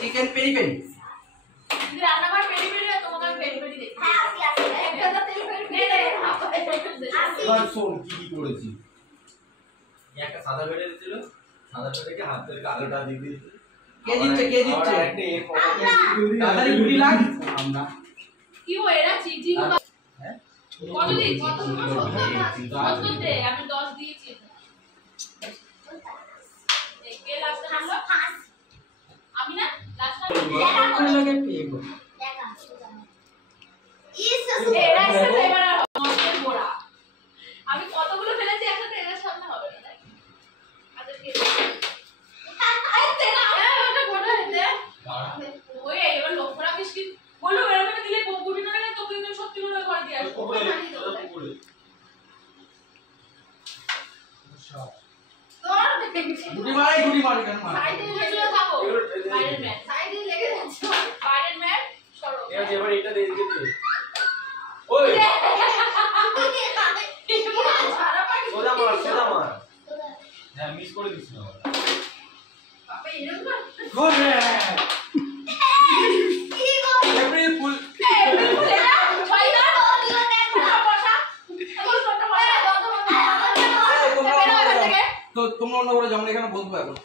Chicken peri peri রান্না করে peri peri তোমাকে আমি পেরি পেরি দেখি। হ্যাঁ আসি আসি একটা তেল পেরি নে নে আসি এবার শোন কি কি করেছি। একটা সাদা বেড়ে দিছিল, সাদা বেড়েকে হাত থেকে আলোটা দিয়ে দিয়েছে। কে দিচ্ছে একটা এ পকেটে তাড়াতাড়ি গুটি লাগ আমরা কি ও এরা চিজি হ্যাঁ কত দিই কত তোমার 70 দে আমি 10 দিয়েছি। কে লাস্ট নামলো আমি না লাস্ট লাগে পেগো দেখা এরা একসাথে এবার মস্তের গোড়া আমি কতগুলো ফেলেছি একসাথে এর সামনে হবে না তাই আচ্ছা ঠিক আছে আরে তেরা ওটা গোড়া হেতে ওই এবার লোকরা মিষ্টি বলো এরকম দিলে গুটি না না তো কিন্তু সত্যি করে ঘরে দিয়ে আসবো পুকুরে গুটি মারে কেন মারে সাইডে লেগে থাকো বাইরের ম্যাট সাইডে লেগে যাচ্ছে বাইরের ম্যাট সরো এবার এটা দিয়ে দিতে ওই সোজা মার হ্যাঁ মিস করে দিছ না বাবা এরকম গোরে এপ্রিল ফুল তো তোমরা অন্য করে যেমন এখানে বসবো এখন